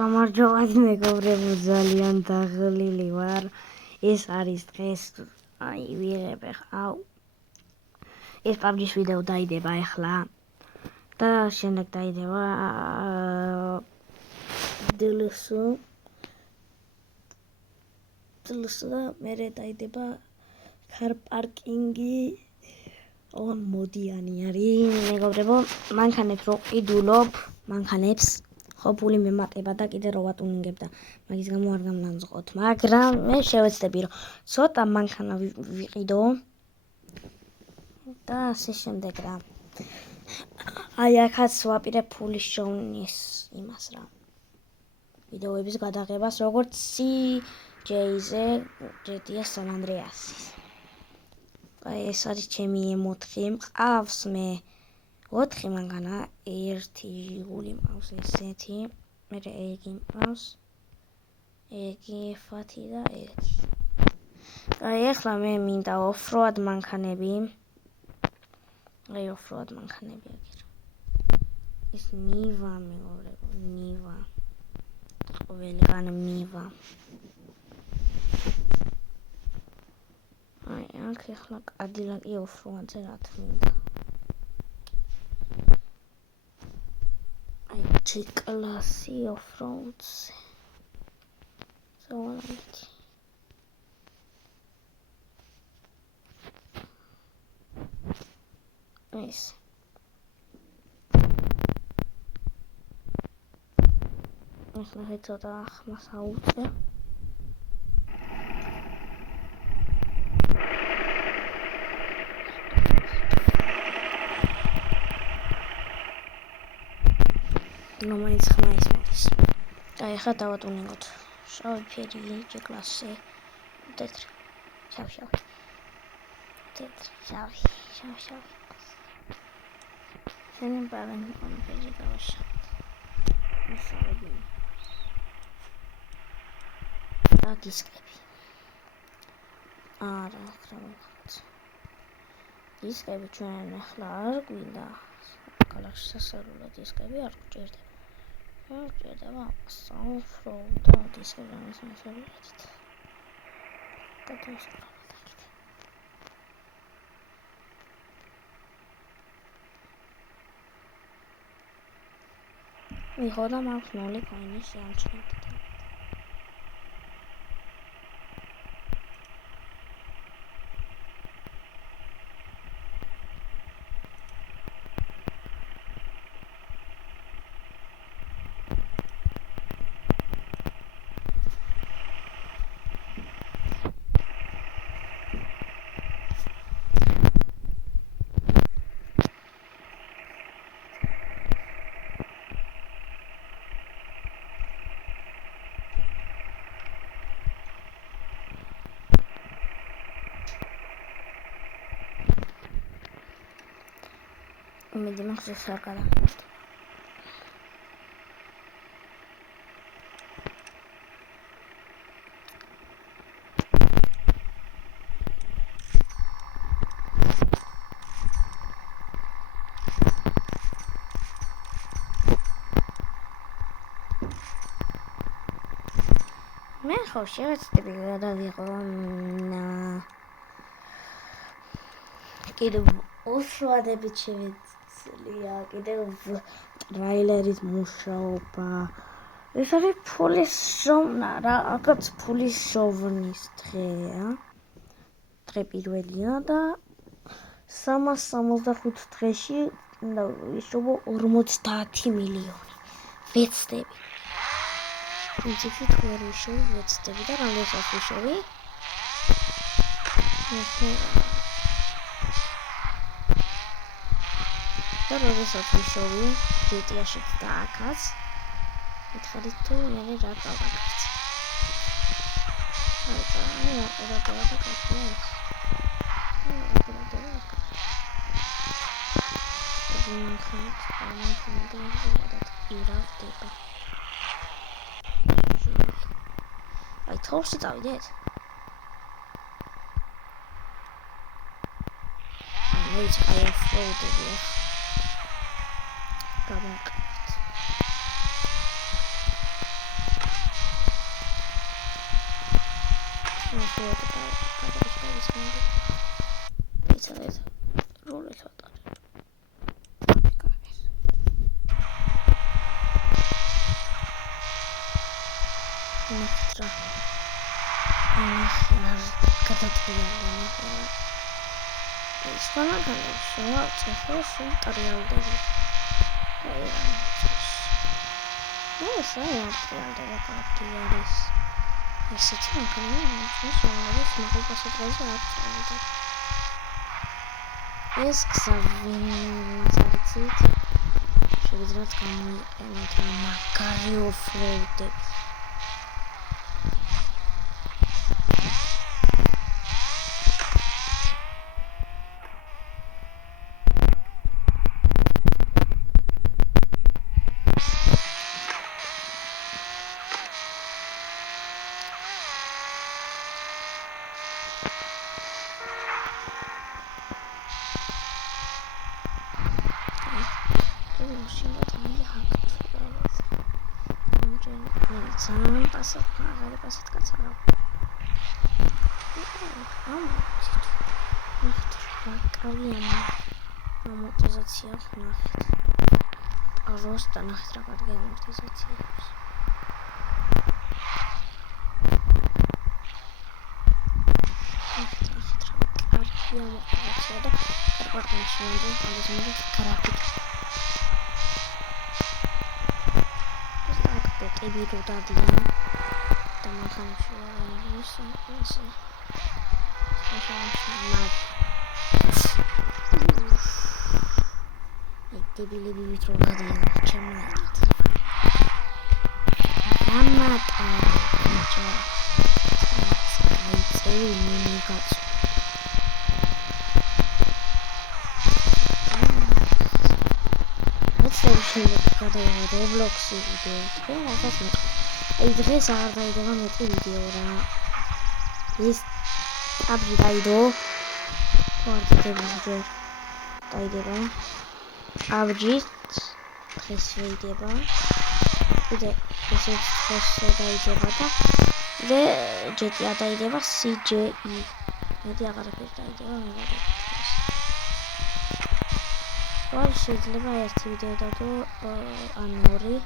გამარჯობათ მეგობრებო, ძალიან დაღლილი ვარ. ეს არის დღეს ვიღებ ახლა. ეს PUBG-ის ვიდეო დაიდება ახლა. და შემდეგ დაიდება DLC-ო და მერე დაიდება car parking-ი. მოდიანი არის მეგობრებო, მანქანებს რო ყიდულობ, მანქანებს ხო ფული მემატება და კიდე რო ვატუნინგებ და მაგის გამო არ გამნანძღოთ, მაგრამ მე შევეცდები რომ ცოტა მანქანა ვიყიდო და ასე შემდეგ რა. აი აქაც ვაპირებ ფულის შოვნის იმას რა. ვიდეოების გადაღებას როგორც CJ-ზე GTA San Andreas-ის. აი ეს არის ჩემი M4, მყავს მე 4 მანქანა, 1 ჟიგული მყავს ესეთი, მერე ეგი მყავს, ეგი F-ი და ეგი. აი ახლა მე მინდა off-road მანქანები. აი off-road მანქანები აქ. ეს Niva მეგობრებო, Niva. ყველგან Niva. აი აქ ახლა Cadillac-ი off-road-ზე რა თქმა. აი G-კლასი off-road-ზე. ზოგადად. ეს ახლა ცოტა ახმას აუწე. ნუ მაინც ხმა ისმის. აი ახლა დავატუნინგოთ. შავი ფერი G-კლასზე. თეთრი. შავი. თეთრი, შავი. შენ ბალანი ფერი გავაშალე. ისავები. და დისკები. არა, ხრავთ. დისკები ჩვენ ახლა არ გვინდა. კალახში სასარგებლო დისკები არ გვჭირდება. გვჭირდება off-road და დისკები ამის მასალებით. გადავისწრაფოთ აქეთ. მიხოდა მაქვს 0 კოინი შეამჩნევთ. იმედი მაქვს ეს არ გადავხდეთ. მე ხო შევეცდები გადავიღო კიდევ off-road-ებით შევეცლია, კიდევ ტრაილერის მუშაობა. ეს არის ფულის შოვნა რა, აქაც ფულის შოვნის დღეა. დღე პირველია და 365 დღეში უნდა ვიშოვო 50 მილიონი. ვეცდები. პრინციპში თუ არ ვიშოვი, ვეცდები და რამდენსაც ვიშოვი. და როდესაც ვიშოვი GTA-ში და აქაც მითხარით თუ მე რა გავაკეთე. აი რა გავაკეთე. აი თორში წავიდეთ. აი off-road-ები. გავაკეთე. ნახოთ და გადავისწავლოთ მე. იცოდეთ როლით ვატარებ. ნახეთ რა. გადავწყვეტე. ის ხანაგანებს შევაწევ ტრიალდები. ეს ტრიალდება კარგი არის. ესეც მანქანა ის რომელიც მოგპასუხებაზე არ წავიდა. ეს გზავინს არიცით. შევიძლიათ გამოიყენოთ მაგარი ოფროუდები. ძალიან პასად კაცარა. ნახეთ რა კარგია ამორტიზაცია ნახეთ. პროსტა ნახეთ რა კარგი ამორტიზაცია აქვს. ნახეთ რა კარგი ამორტიზაცია და კარპატაში მომდენ გრაფიკი. ტები რო დადიან და მანქანებში არის ასე. დებილები ვიტრო დადიან ჩემნაირად. გამატა წელი მიგაწ. გადავიღე Roblox-ი ვიდეო. თქვენ რაღაც აი დღეს არ დაიდება მეტი ვიდეო რა. ის აბრი დაიდო. ვარდები დაიდება. აბრი დღეს შეიძლება. იდე ესეც დღეს დაიდება და GTA დაიდება CJE. მეტი აღარაფერი დაიდება მე. ვარ შეიძლება ერთი ვიდეო დავდო ან ორი.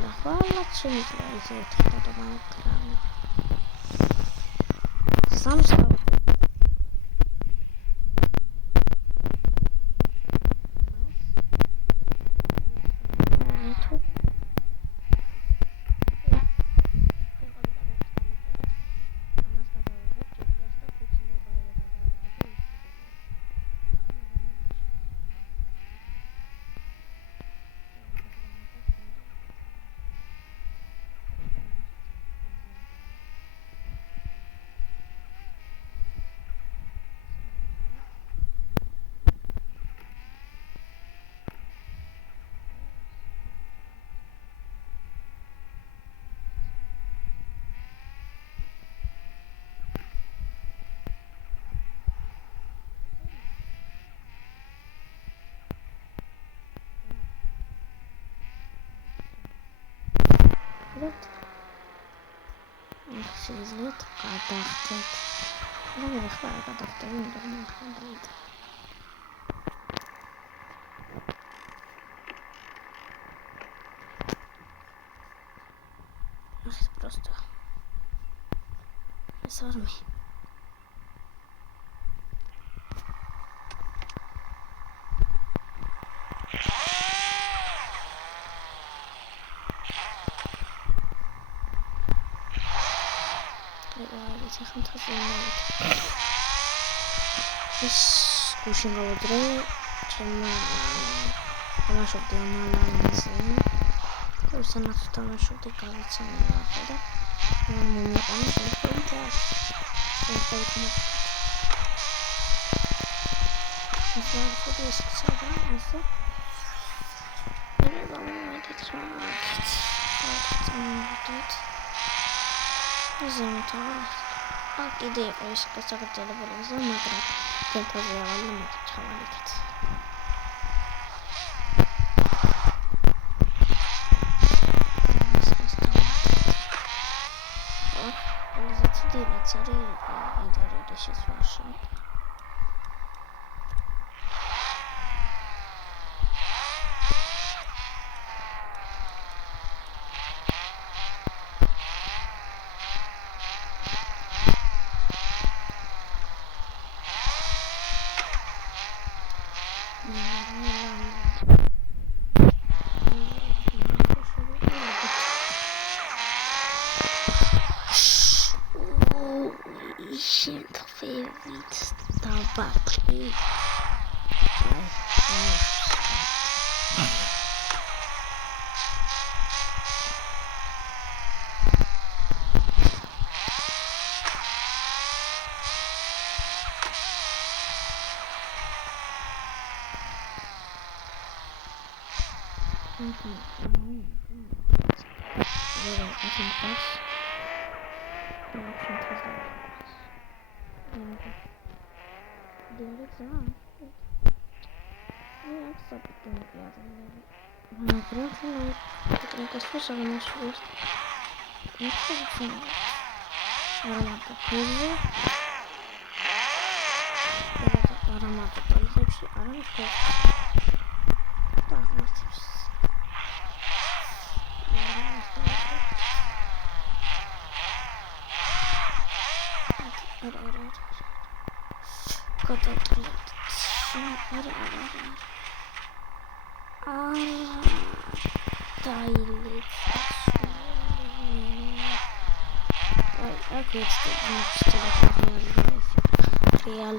არა, ხოლმე შეიძლება ისე ერთი დავდო მაგრამ. სამსა შეიძლება გადახდეთ. რა ხარ გადახდეთ, უნდა ხანდაით. ახლა просто. ეს არ მე. ის გუშინ გავდრე ჩემმა თამაშობდი ანალიზზე. კურსანახ თამაშობდი გავიცანე ახლა და მომიყანა შემდგომ ჯაშ. ეს ის სადა ასე. მე გამომიდეთ რა. კიდე იყო ის გასაგრძელებელზე, მაგრამ გელფაზე ავალ ჩავალიქეთ. ეს არის ინტერიერის შესვლა. Შენთვევით დავაწყი. Real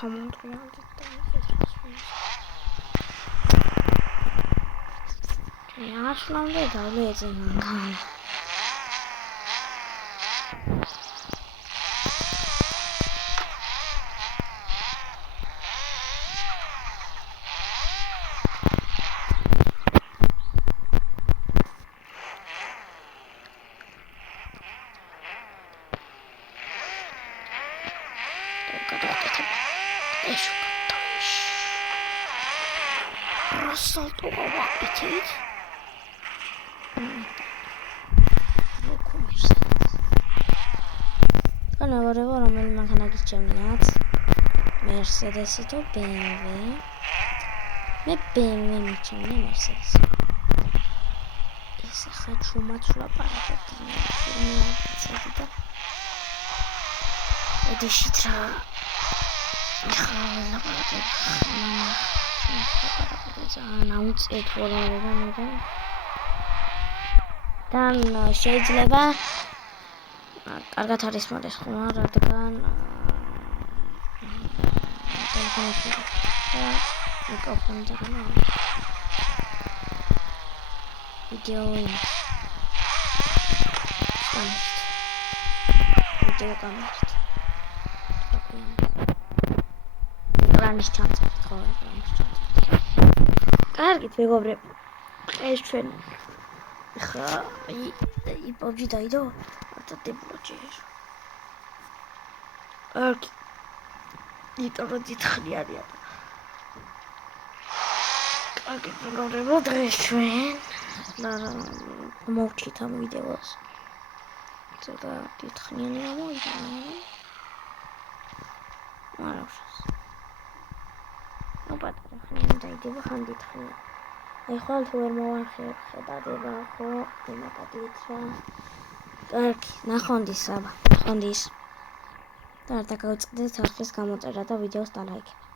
Come on, Yaşlandı da öyleyeceğim ben. Eşuk. ასალტო გავაკეთეთ. განავარება რომელი მანქანა გიჩემიათ? Mercedes-ი თუ BMW? მე BMW მიჩემია Mercedes. ეს ახლა ჩუმაცვლა პარაკეთი. და ოდიშით რა ახლა პარაკეთი. ძალიან აუწეთო რა მე. Dan შეიძლება კარგად არის მოდეს ხმა, რადგან მიკროფონი დაგანა. ვიდეო კამერით. ეკრანის ჩანწერით, ხო, ეკრანის ჩანწერით. კარგით, მეგობრებო. ეს ჩვენ ხა I PUBG დაიდო? და დებლოჯერ. აქ იტორო დიდხნი არიან. კარგი მეგობრებო, დღეს ჩვენ მოვჩით ამ ვიდეოს. ცოტა დიდხნიანი გამოვიდა. მარავს. პატარა ხანი დაიდება ხან დიდხნია. აი ხვალ თუ ვერ მოვარხედება ხო იმატადით რა. კარგი, ნახვამდის აბა, ნახვამდის. და არ დაგავიწყდეთ არხის გამოწერა და ვიდეოს დალაიქება.